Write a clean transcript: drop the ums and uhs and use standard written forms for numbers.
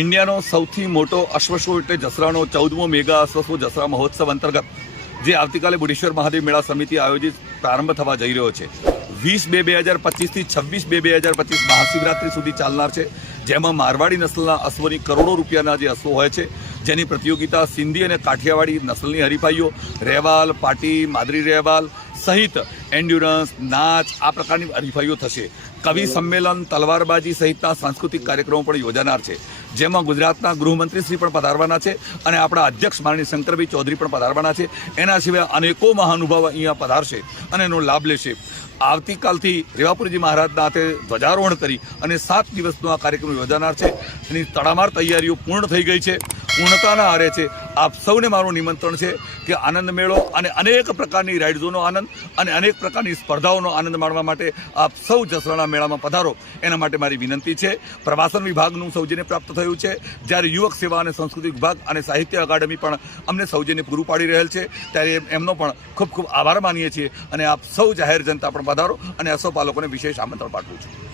ઇન્ડિયાનો સૌથી મોટો અશ્વ શો એટલે જસરાનો 14મો મેગા અશ્વ શો જસરા મહોત્સવ અંતર્ગત જે આવતીકાલે બુઢેશ્વર મહાદેવ મેળા સમિતિ આયોજિત પ્રારંભ થવા જઈ રહ્યો છે. 20/2/2025 થી 26/2/2025 મહાશિવરાત્રી સુધી ચાલનાર છે, જેમાં મારવાડી નસ્લના અશ્વની કરોડો રૂપિયાના જે અશ્વો હોય છે, જેની પ્રતિયોગિતા સિંધી અને કાઠિયાવાડી નસ્લની હરીફાઈઓ, રહેવાલ, પાટી, માદરી રહેવાલ સહિત એન્ડ્યુરન્સ, નાચ આ પ્રકારની હરીફાઈઓ થશે. કવિ સંમેલન, તલવારબાજી સહિતના સાંસ્કૃતિક કાર્યક્રમો પણ યોજાનાર છે, જેમાં ગુજરાતના ગૃહમંત્રીશ્રી પણ પધારવાના છે અને આપણા અધ્યક્ષ માનનીય શંકરભાઈ ચૌધરી પણ પધારવાના છે. એના સિવાય અનેકો મહાનુભાવ અહીંયા પધારશે અને એનો લાભ લેશે. આવતીકાલથી રેવાપુરજી મહારાજના હાથે ધ્વજારોહણ કરી અને 7 દિવસનો આ કાર્યક્રમ યોજાનાર છે. એની તડામાર તૈયારીઓ પૂર્ણ થઈ ગઈ છે, પૂર્ણતાના આરે છે. આપ સૌને મારું નિમંત્રણ છે કે આનંદ મેળો અને અનેક પ્રકારની રાઇડ ઝોનો આનંદ અને અનેક પ્રકારની સ્પર્ધાઓનો આનંદ માણવા માટે આપ સૌ જસરાના મેળામાં પધારો. એના માટે મારી વિનંતી છે. પ્રવાસન વિભાગનું સૌજન્ય પ્રાપ્ત થયું છે, જ્યારે યુવક સેવા અને સંસ્કૃતિ વિભાગ અને સાહિત્ય અકાદમી પણ અમને સૌજન્ય પૂરું પાડી રહેલ છે, ત્યારે એમનો પણ ખૂબ ખૂબ આભાર માનીએ છીએ અને આપ સૌ જાહેર જનતા પણ પધારો અને અસોપાલકોને વિશેષ આમંત્રણ પાઠવું છું.